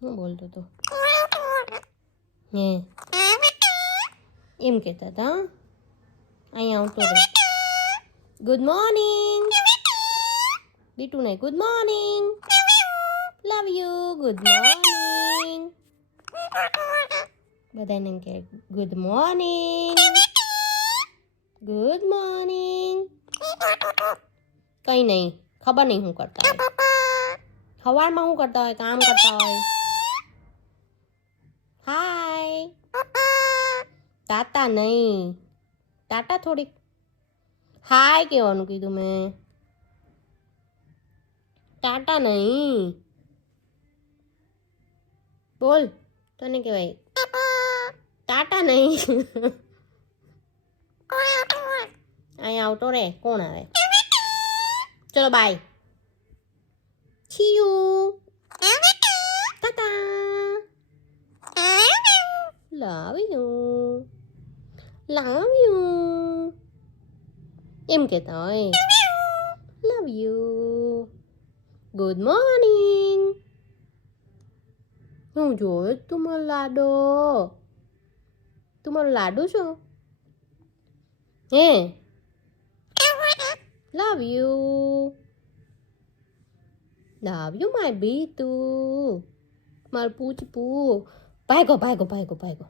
હું બોલતો હતો હે એમ કહેતા હતા અહીંયા આવતો રહે. ગુડ મોર્નિંગ બીટુ ને good morning love you good morning બધાને કે ગુડ મોર્નિંગ ગુડ મોર્નિંગ. કંઈ નહીં ખબર નહીં શું કરતા હોય સવારમાં શું કરતા હોય કામ કરતા હોય. હાય ટાટા નહીં ટાટા થોડીક હાય કહેવાનું કીધું મેં ટાટા નહીં બોલ તને કહેવાય ટાટા નહીં. અહીંયા આવતો રે કોણ આવે ચલો બાય છીયું ટાટા લવ યુ એમ કહેતા હોય લવ યુ ગુડ મોર્નિંગ. હું જોયો તું મારો લાડો તું મારો લાડુ છો હે લવ યુ માય બીતુ મારું પૂછ ભાગો ભાગો ભાગો ભાગો